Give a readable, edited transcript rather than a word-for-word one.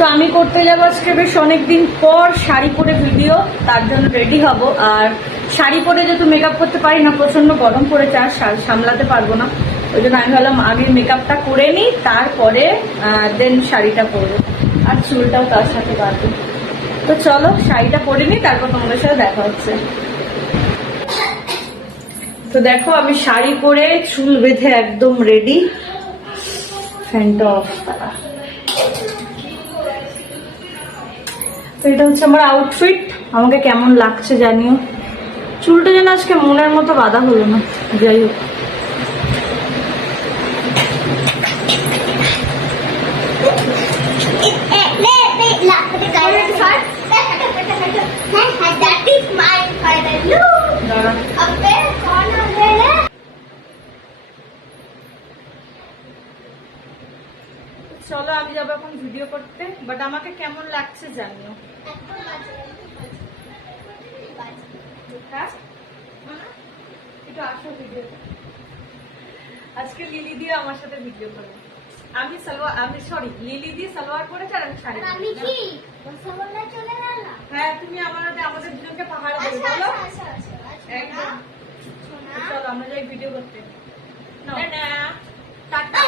তো আমি করতে যাবো আজকে বেশ অনেকদিন পর শাড়ি পরে ভিডিও, তার জন্য রেডি হব। আর শাড়ি পরে যেহেতু মেকআপ করতে পারি না, প্রচন্ড গরম পড়েছে আর সামলাতে পারবো না, ওই জন্য আমি ভাবলাম আগে মেকআপটা করে নিই, তারপরে দেন শাড়িটা পরবো আর চুলটাও তার সাথে কাটবো। তো চলো শাড়িটা পরে নিই, তারপর তোমাদের সাথে দেখা হচ্ছে। তো দেখো আমি শাড়ি পরে চুল বেঁধে একদম রেডি। ফ্যানটা অফ করা। তো এটা হচ্ছে আমার আউটফিট। আমাকে কেমন লাগছে জানিও। চুলটা যেন আজকে মনের মতো বাঁধা হলো না, যাই হোক। চলো আমি যাবো এখন ভিডিও করতে, বাট আমাকে কেমন লাগছে জানিও। একটু আসো ভিডিও। আজকে লিলি দিয়ে আমার সাথে ভিডিও করবে। আমি লিলি দিয়ে সালোয়ার পরেছে আর আমি শাড়ি। হ্যাঁ তুমি আমাদের দুজনকে পাহাড় দেবে বলো। একদম চলো আমরা যাই ভিডিও করতে। টাটা।